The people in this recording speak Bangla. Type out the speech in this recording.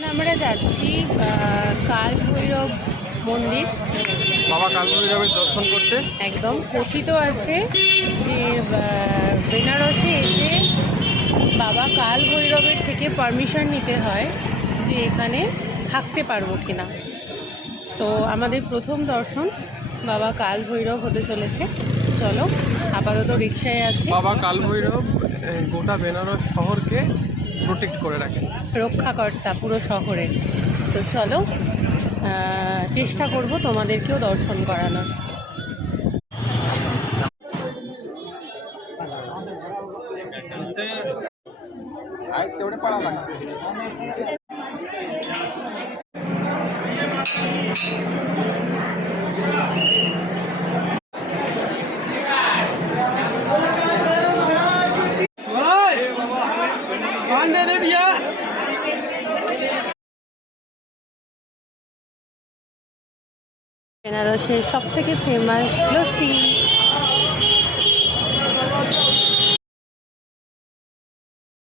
এখন আমরা যাচ্ছি কাল ভৈরব মন্দির। বাবা কালভৈরবের দর্শন করতে? একদম। কথিত আছে যে বেনারসে এসে বাবা কাল ভৈরবের থেকে পারমিশন নিতে হয় যে এখানে থাকতে পারব কিনা। তো আমাদের প্রথম দর্শন বাবা কাল ভৈরব হতে চলেছে চলো আপাতত রিক্সায় আছে বাবা কালভৈরব এই গোটা বেনারস শহরকে প্রোটেক্ট করে রাখে রক্ষাকর্তা পুরো শহরে তো চলো আহ, চেষ্টা করব তোমাদেরকেও দর্শন করানোর तेवढे पडावं लागतं বেনারসের সব থেকে ফেমাস লস্যি